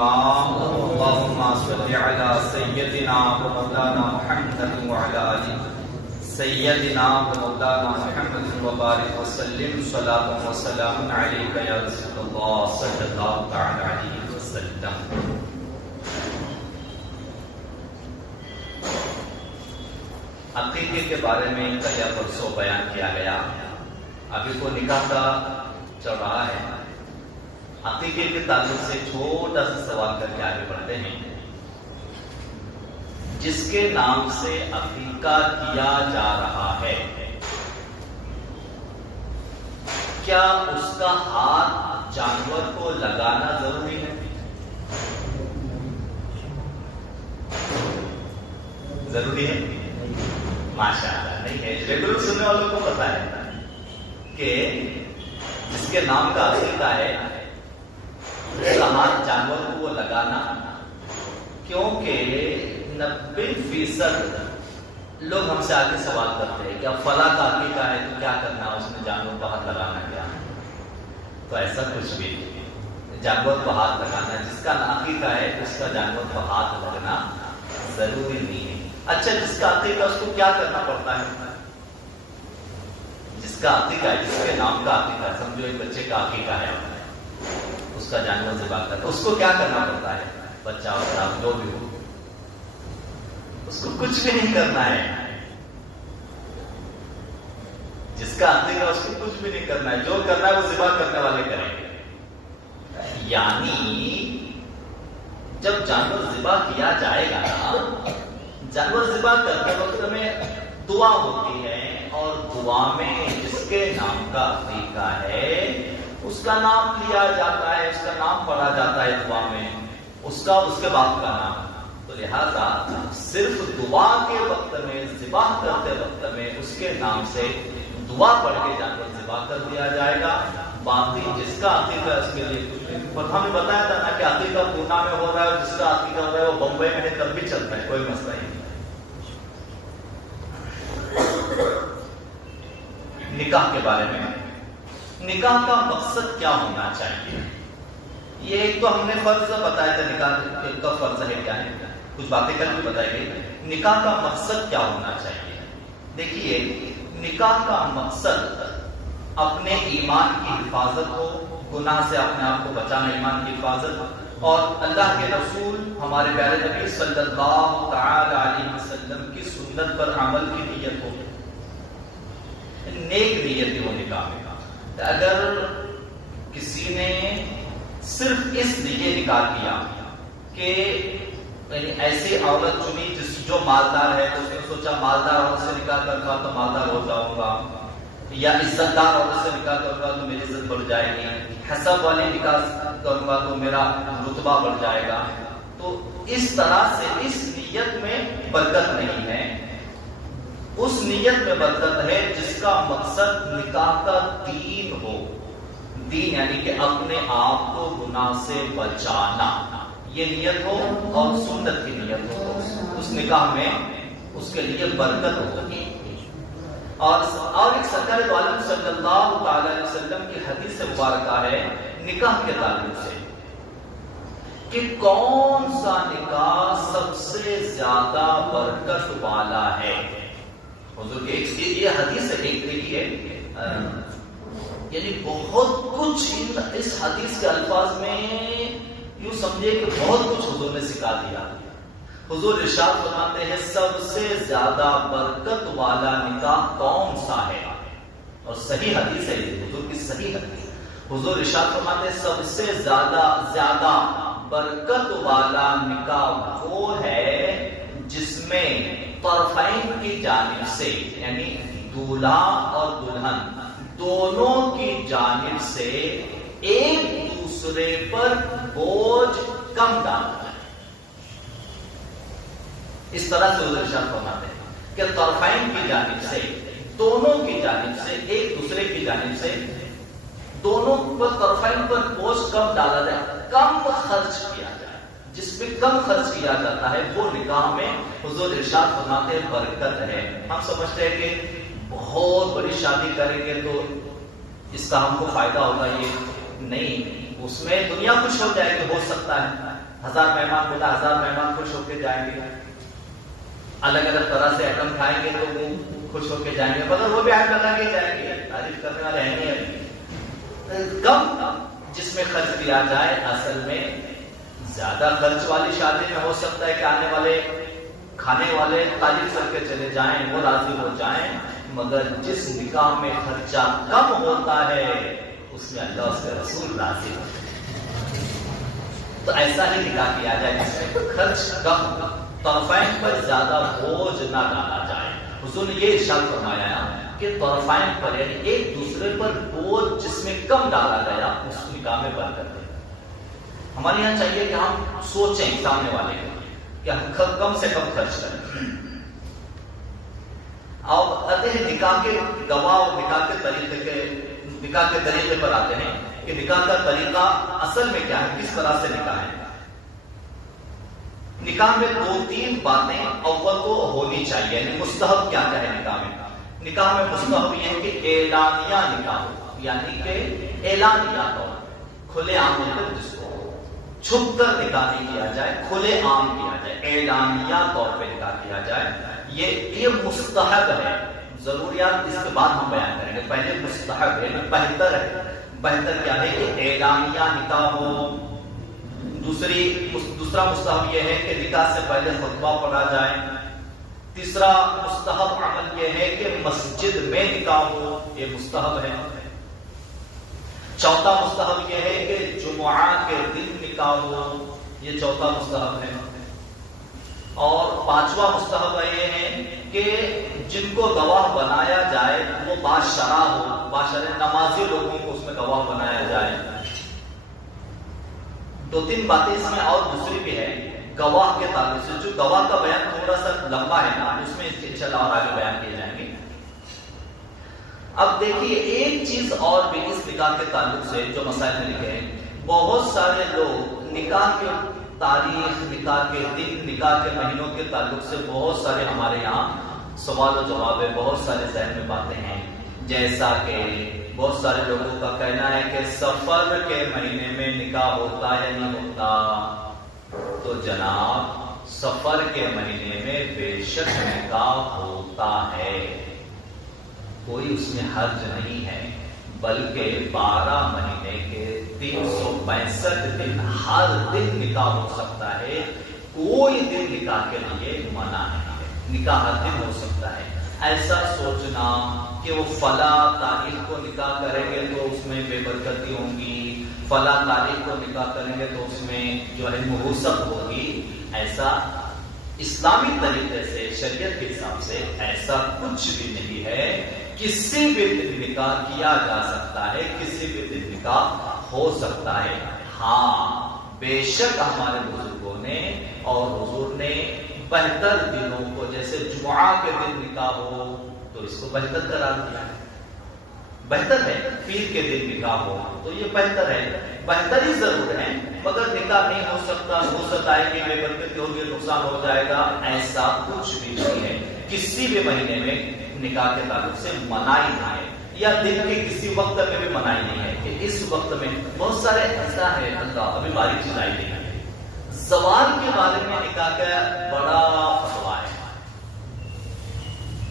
تسلیما اللهم صل على سيدنا ومولانا محمد وعلى آل سيدنا ومولانا محمد وبارك وسلم صلاة وسلام عليك يا رسول الله صلى الله تعالى عليه وسلم. عقیقے کے بارے میں کل یا پرسوں بیان کیا گیا. ابھی کو نکاح کا چل رہا ہے. عقیقے کے تعلق سے چھوٹا سا سوال کر کے آگے بڑھتے ہیں. جس کے نام سے عقیقہ کیا جا رہا ہے کیا اس کا ہاتھ جانور کو لگانا ضروری ہے؟ ضروری ہے؟ ماشاءاللہ نہیں ہے. ریگولر سننے والوں کو پتا ہے کہ جس کے نام کا عقیقہ ہے اس کا ہاتھ جانور کو وہ لگانا، کیونکہ 90% لوگ ہم سے آگے سوال کرتے ہیں کہ اب فلاں کا عقیقہ ہے تو کیا کرنا، اس میں جانور کو ہاتھ لگانا کیا؟ تو ایسا کچھ بھی نہیں. جانور کو ہاتھ لگانا، جس کا عقیقہ ہے اس کا جانور کو ہاتھ لگنا ضروری نہیں ہے. اچھا، جس کا عقیقہ اس کو کیا کرنا پڑتا ہے؟ جس کا عقیقہ ہے، جس کے نام کا عقیقہ ہے، سمجھو ایک بچے کا عقیقہ ہے، اس کا جانور ذبح کرنا، اس کو کیا کرنا پڑتا ہے؟ بچہ اور جو بھی ہو اس کو کچھ بھی نہیں کرنا ہے. جس کا عقیقہ اس کو کچھ بھی نہیں کرنا ہے، جو کرنا ہے وہ ذبح کرنے والے کریں گے. یعنی جب جانور ذبح کیا جائے گا، جانور ذبح کرتے وقت میں دعا ہوتی ہے، اور دعا میں جس کے نام کا عقیقہ ہے اس کا نام لیا جاتا ہے، اس کا نام پڑھا جاتا ہے دعا میں، اس کا اس کے باپ کا نام. تو لہذا صرف دعا کے وقت میں، ذبح کرتے وقت میں اس کے نام سے دعا پڑھ کے جانور ذبح کر دیا جائے گا. باقی جس کا عقیقہ اس کے لیے کچھ نہیں. پر ہمیں بتایا تھا نا کہ عقیقہ پونا میں ہو رہا ہے، جس کا عقیقہ ہو رہا ہے وہ بمبئی میں ہے تب بھی چلتا ہے، کوئی مسئلہ نہیں. نکاح کے بارے میں، نکاح کا مقصد کیا ہونا چاہیے؟ یہ ایک تو ہم نے فرض بتایا تھا، نکاح کا فرض ہے کیا ہے، کچھ باتیں کل بھی بتائی گئی. نکاح کا مقصد کیا ہونا چاہیے؟ دیکھیے، نکاح کا مقصد اپنے ایمان کی حفاظت ہو، گناہ سے اپنے آپ کو بچانا، ایمان کی حفاظت، اور اللہ کے رسول ہمارے پیارے نبی صلی اللہ تعالی علیہ وسلم کی سنت پر عمل کی نیت ہو، نیک نیت ہو نکاح میں. اگر کسی نے صرف اس لیے نکاح کیا کہ یعنی ایسی عورت چنی جو مالدار ہے، تو اس نے سوچا مالدار عورت سے نکاح کرتا تو مالدار ہو جاؤں گا، یا عزت دار عورت سے نکاح کروں گا تو میری عزت بڑھ جائے گی، حسب والی نکاح کروں گا تو میرا رتبہ بڑھ جائے گا. تو اس طرح سے اس نیت میں برکت نہیں ہے. اس نیت میں برکت ہے جس کا مقصد نکاح کا دین ہو. دین یعنی کہ اپنے آپ کو گناہ سے بچانا، یہ نیت ہو، اور سنت کی نیت ہو. اس نکاح میں اس کے لیے برکت ہوگی. اور ایک سرکار دو عالم صلی اللہ تعالی علیہ وسلم کی حدیث مبارکہ ہے نکاح کے تعلق سے کہ کون سا نکاح سب سے زیادہ برکت والا ہے. حضور کے یہ حدیث ایک دیکھیے، یعنی بہت کچھ اس حدیث کے الفاظ میں یوں سمجھے کہ بہت کچھ حضور نے سکھا دیا. حضور ارشاد فرماتے ہیں سب سے زیادہ برکت والا نکاح کون سا ہے، اور صحیح حدیث ہے یہ، حضور کی صحیح حدیث. حضور ارشاد فرماتے ہیں سب سے زیادہ برکت والا نکاح وہ ہے جس میں طرفین کی جانب سے، یعنی دولہا اور دلہن دونوں کی جانب سے ایک دوسرے پر بوجھ کم ڈالتا ہے. اس طرح سے حضور ارشاد فرماتے ہیں کہ طرفین کی جانب سے، دونوں کی جانب سے، ایک دوسرے کی جانب سے دونوں پر، طرفین پر بوجھ کم ڈالا جائے، کم خرچ کیا جائے. جس پہ کم خرچ کیا جاتا ہے وہ نکاح میں حضور ارشاد فرماتے ہیں برکت ہے. ہم سمجھتے ہیں کہ بہت بڑی شادی کریں گے تو اس کا ہم کو فائدہ ہوگا، یہ نہیں. اس میں دنیا خوش ہو جائے گی، ہو سکتا ہے 1000 مہمان بولا 1000 مہمان خوش ہو کے جائیں گے، الگ الگ طرح سے آئٹم کھائیں گے تو وہ خوش ہو کے جائیں گے، مگر وہ بھی آئٹم لگا کے جائیں گے، تعریف کرنے والے ہیں نہیں۔ کم جس میں خرچ کیا جائے، اصل میں زیادہ خرچ والی شادی میں ہو سکتا ہے کہ آنے والے کھانے والے تعریف کر کے چلے جائیں، وہ راضی ہو جائیں، مگر جس نکاح میں خرچہ کم ہوتا ہے اس میں اللہ اس کے رسول راضی ہوتے ہیں۔ تو ایسا ہی نکاح کیا جائے جس میں خرچ کم، طرفین پر زیادہ بوجھ نہ ڈالا جائے۔ حضور نے یہ ارشاد فرمایا کہ طرفین پر یعنی ایک دوسرے پر بوجھ جس میں کم ڈالا گیا اس نکاح میں برکت ہے۔ ہمارے یہاں چاہیے کہ ہم سوچیں سامنے والے کو کہ ہم کم سے کم خرچ کریں۔ اور آتے ہیں نکاح کے گواہ اور نکاح کے طریقے پر آتے ہیں کہ نکاح کا طریقہ اصل میں کیا ہے، کس طرح سے نکاح ہے۔ نکاح میں 2-3 باتیں اول تو ہونی چاہیے، یعنی مستحب کیا ہے نکاح میں۔ نکاح میں مستحب یہ ہے کہ اعلانیہ نکاح ہو، یعنی کہ اعلانیہ طور کھلے عام پر، جس کو چھپ کر نکاح نہیں کیا جائے، کھلے عام کیا جائے، اعلانیہ طور پہ نکاح کیا جائے، یہ مستحب ہے۔ ضروریات اس کے بعد ہم بیان کریں گے، پہلے مستحب ہے، بہتر ہے۔ بہتر کیا ہے کہ اعلانیہ نکاح ہو۔ دوسرا مستحب یہ ہے کہ نکاح سے پہلے خطبہ پڑھا جائے۔ تیسرا مستحب عمل یہ ہے کہ مسجد میں نکاح ہو، یہ مستحب ہے۔ چوتھا مستحب یہ ہے کہ جمعہ کے دن نکاح ہو، یہ چوتھا مستحب ہے۔ اور 5واں مستحب یہ ہے کہ جن کو گواہ بنایا جائے وہ باشرع ہو، باشرع نمازی لوگوں کو اس میں گواہ بنایا جائے۔ 2-3 باتیں اس میں اور دوسری بھی ہے گواہ کے تعلق سے، جو گواہ کا بیان تھوڑا سا لمبا ہے نا، اس میں انشاءاللہ اور آگے بیان کیے جائیں گے۔ اب دیکھیے ایک چیز اور بھی اس نکاح کے تعلق سے جو مسائل میں لکھے ہیں، بہت سارے لوگ نکاح کے تاریخ، نکاح کے دن، نکاح کے مہینوں کے تعلق سے بہت سارے ہمارے یہاں سوال و جواب ہے، بہت سارے ذہن میں باتیں ہیں، جیسا کہ بہت سارے لوگوں کا کہنا ہے کہ سفر کے مہینے میں نکاح ہوتا یا نہیں ہوتا۔ تو جناب سفر کے مہینے میں بے شک نکاح ہوتا ہے، کوئی اس میں حرج نہیں ہے، بلکہ 12 مہینے کے 365 دن ہر دن نکاح ہو سکتا ہے، کوئی دن نکاح کے لیے منع نہیں ہے، نکاح ہر دن ہو سکتا ہے۔ ایسا سوچنا کہ وہ فلاں تاریخ کو نکاح کریں گے تو اس میں بے برکتی ہوں گی، فلاں تاریخ کو نکاح کریں گے تو اس میں جو ہے مہوست ہوگی، ایسا اسلامی طریقے سے، شریعت کے حساب سے ایسا کچھ بھی نہیں ہے۔ کسی بھی دن نکاح کیا جا سکتا ہے، کسی بھی دن نکاح ہو سکتا ہے۔ ہاں بے شک ہمارے بزرگوں نے اور حضور نے بہتر دنوں کو، جیسے جمعہ کے دن نکاح ہو تو اس کو بہتر قرار دیا ہے، بہتر ہے۔ پیر کے دن نکاح ہو تو یہ بہتر ہے، بہتر ہی ضرور ہے، مگر نکاح نہیں ہو سکتا، ہو سکتا ہے کہ بے برکتی ہوگی، نقصان ہو جائے گا، ایسا کچھ بھی نہیں ہے۔ کسی بھی مہینے میں نکاح کے تعلق سے منائی نہیں ہے، یا دن کے کسی وقت میں بھی منائی نہیں ہے کہ اس وقت میں۔ بہت سارے ایسا ہے، اللہ ابھی باریک چیز آئی نہیں ہے، زوال کے بارے میں نکاح کا بڑا فتویٰ ہے۔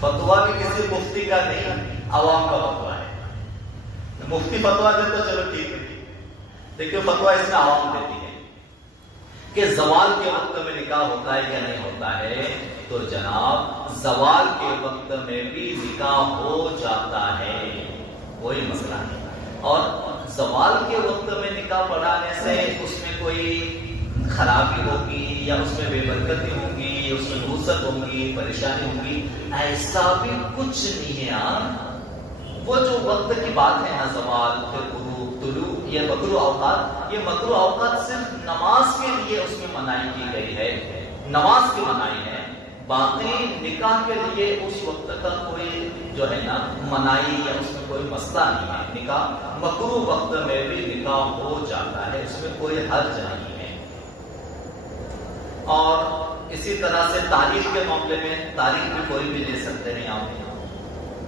فتویٰ بھی کسی مفتی کا نہیں، عوام کا فتویٰ ہے۔ مفتی فتویٰ دے تو چلو ٹھیک ہے، لیکن فتویٰ اس میں عوام دیتی ہے کہ زوال کے وقت میں نکاح ہوتا ہے یا نہیں ہوتا ہے۔ تو جناب زوال کے وقت میں بھی نکاح ہو جاتا ہے، کوئی مسئلہ نہیں۔ اور زوال کے وقت میں نکاح پڑھانے سے اس میں کوئی خرابی ہوگی یا اس میں بے برکتی ہوگی یا اس میں نحوست ہوگی، پریشانی ہوگی، ایسا بھی کچھ نہیں ہے۔ وہ جو وقت کی بات ہے نا، زوال، پھر غروب، طلوع، یہ مکروہ اوقات، یہ مکروہ اوقات صرف نماز کے لیے اس میں منائی کی گئی ہے، نماز کی منائی ہے، باقی نکاح کے لیے اس وقت کا کوئی جو ہے نا منائی یا اس میں کوئی مسئلہ نہیں ہے۔ نکاح مکروہ وقت میں بھی نکاح ہو جاتا ہے، اس میں کوئی حرج نہیں ہے۔ اور اسی طرح سے تاریخ کے معاملے میں تاریخ بھی کوئی بھی لے سکتے ہیں آپ۔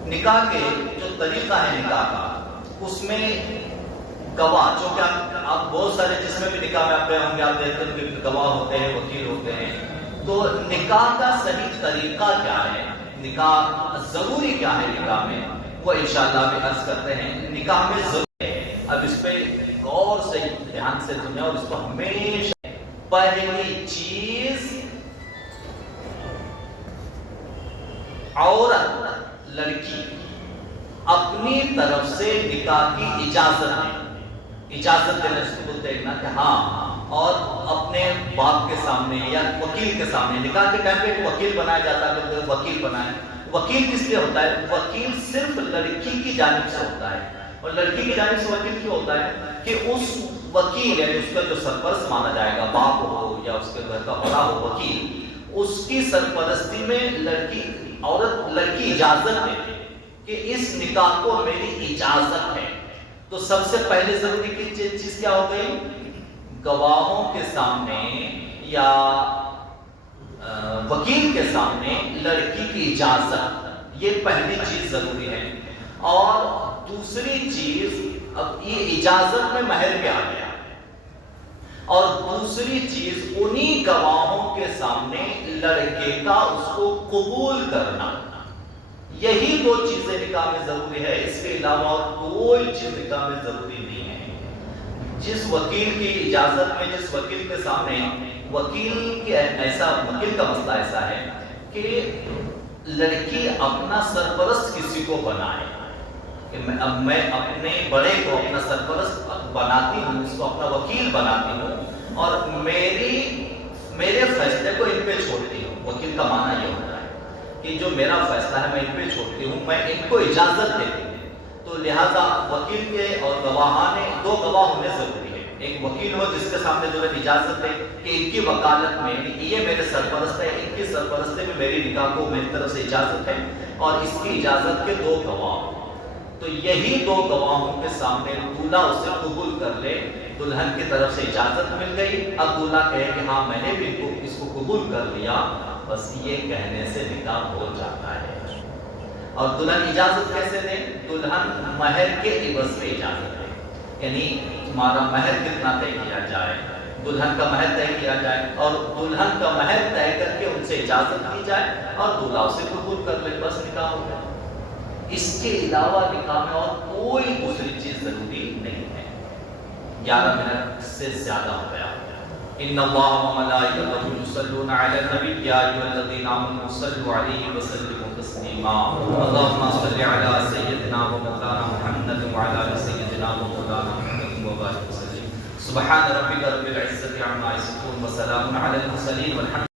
نکاح کے جو طریقہ ہے نکاح کا، اس میں گواہ جو کہ اب بہت سارے جس میں بھی نکاح میں آپ گئے ہوں گے، آپ دیکھتے ہیں کہ گواہ ہوتے ہیں، وکیل ہوتے ہیں. تو نکاح کا صحیح طریقہ کیا ہے، نکاح ضروری کیا ہے نکاح میں، وہ انشاءاللہ بھی عرض کرتے ہیں. نکاح میں ضروری ہے، اب اس پہ غور سے دھیان سے سنیں اور اس کو ہمیشہ، پہلی چیز عورت لڑکی اپنی طرف سے نکاح کی اجازت دینا اس کو بولتے ہیں نا کہ ہاں، اور اپنے باپ کے سامنے یا وکیل کے سامنے. نکاح کے ٹائم پہ ایک وکیل بنایا جاتا ہے، وکیل بنائے. وکیل کس لیے ہوتا ہے؟ وکیل صرف لڑکی کی جانب سے ہوتا ہے. اور لڑکی کی جانب سے وکیل کیوں ہوتا ہے؟ کہ اس وکیل یعنی اس کا جو سرپرست مانا جائے گا، باپ ہو یا اس کے گھر کا بڑا ہو وکیل، اس کی سرپرستی میں لڑکی اجازت دے کہ اس نکاح کو میری اجازت ہے. تو سب سے پہلے ضروری چیز کیا ہو گئی؟ گواہوں کے سامنے یا وکیل کے سامنے لڑکی کی اجازت، یہ پہلی چیز ضروری ہے. اور دوسری چیز، اب یہ اجازت میں مہر بھی آ گیا، اور دوسری چیز انہی گواہوں کے سامنے لڑکے کا اس کو قبول کرنا. یہی دو چیزیں نکاح میں ضروری ہے، اس کے علاوہ اور کوئی چیز نکاح میں ضروری نہیں ہے. جس وکیل کی اجازت میں، جس وکیل کے سامنے، وکیل کا مسئلہ ایسا ہے کہ لڑکی اپنا سرپرست کسی کو بنائے کہ میں اپنے بڑے کو اپنا سرپرست بناتی ہوں، اس کو اپنا وکیل بناتی ہوں، اور میرے فیصلے کو ان پہ چھوڑتی ہوں. وکیل کا معنی یہ ہوتا ہے کہ جو میرا فیصلہ ہے میں ان پہ چھوڑتی ہوں، میں ان کو اجازت دیتی ہوں. تو لہٰذا وکیل کے اور گواہان، دو گواہ ہونے ضروری ہے. ایک وکیل ہو جس کے سامنے دولت اجازت دے کہ ان کی وکالت میں یہ میرے سرپرست ہے، ان کی سرپرستی میں میری نکاح کو میری طرف سے اجازت ہے، اور اس کی اجازت کے دو گواہ. تو یہی دو گواہوں کے سامنے دولہا اسے قبول کر لے، دلہن کی طرف سے اجازت مل گئی. اب دولہا کہے کہ ہاں میں نے بھی اس کو قبول کر لیا، بس یہ کہنے سے نکاح ہو جاتا ہے. اور دلہن اجازت کیسے دے؟ دلہن مہر کے عوض میں اجازت دے، یعنی تمہارا مہر کتنا طے کیا جائے، دلہن کا مہر طے کیا جائے، اور دلہن کا مہر طے کر کے ان سے اجازت دی جائے، اور دلہا اسے قبول کر لے، بس نکاح ہو گیا. اس کے علاوہ نکاح میں اور کوئی دوسری چیز ضروری نہیں ہے. 11 منٹ سے زیادہ ہو گیا. ان اللہ و ملائکتہ یصلون علی النبی یا ایھا الذین آمنوا صلوا علیہ وسلموا تسلیما. اللهم صل علی سیدنا و مولانا محمد وعلی آل سیدنا و مولانا محمد وبارک وسلم. سبحان ربک رب العزة عما یصفون وسلام علی المرسلین والحمد